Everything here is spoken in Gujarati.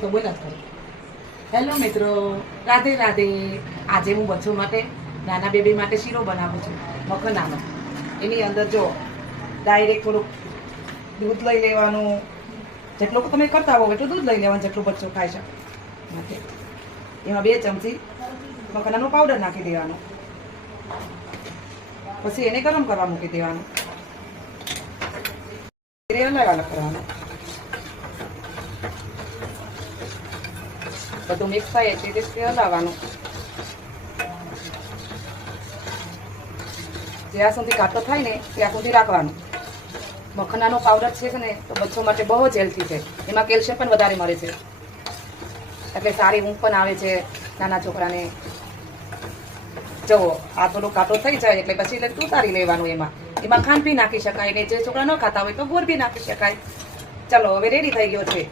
તો બોલ જ કરો. હેલો મિત્રો, રાધે રાધે. આજે હું બચ્ચો માટે નાના બેબી માટે શીરો બનાવું છું મખનાનો. એની અંદર જો ડાયરેક્ટ થોડુંક દૂધ લઈ લેવાનું, જેટલું તમે કરતા હોવ એટલું દૂધ લઈ લેવાનું, જેટલું બચ્ચો ખાઈ શકે માટે. એમાં 2 ચમચી મખનાનો પાવડર નાખી દેવાનો, પછી એને ગરમ કરવા મૂકી દેવાનું, અલગ અલગ કરવાનું. બધું મિક્સ થાય એટલી રીતે હલાવવાનું, જ્યાં સુધી ઘાટો થાય ને ત્યાં સુધી રાખવાનું. મખનાનો પાવડર છે ને તો બચ્ચો માટે બહુ જ હેલ્થી છે, એમાં કેલ્શિયમ પણ વધારે મળે છે, એટલે સારી ઊંઘ પણ આવે છે નાના છોકરાને. જુઓ, આ થોડો ઘાટો થઈ જાય એટલે પછી એટલે ઉતારી લેવાનું. એમાં ખાંડ બી નાખી શકાય, ને જે છોકરા ન ખાતા હોય તો ગોળ બી નાખી શકાય. ચલો, હવે રેડી થઈ ગયો છે.